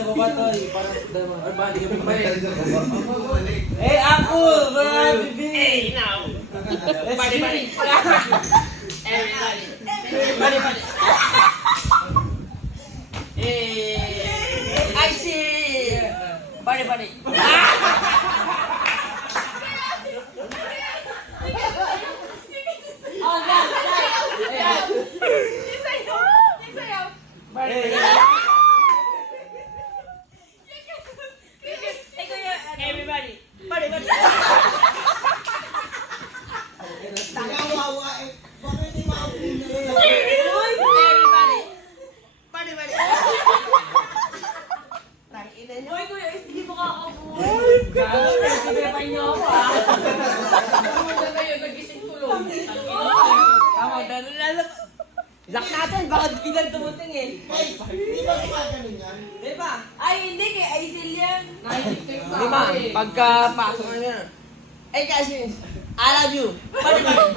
sa baba to, parang or bali kami pa Eh, ako! Baby! Hey, now. Bali, bali. Everybody. Bali, bali. I see. Bali, bali. Oh, dad. Bali, bali. Everybody. Bali, bali. Nakawawa eh. Bakit hindi makapunan? Everybody. Bali, bali. Hoy, kuya, hindi mo kakabuhay. Sabihan niyo ako ah. Tama, dala. Lock natin, baka biglang tumuting eh. Guys, hindi ba gumagaling yan? Di ba? Ay, hindi kay Aisil yan. Di ba? Pagka pasok na niya. Eh kasi, I love you. Bali, bali.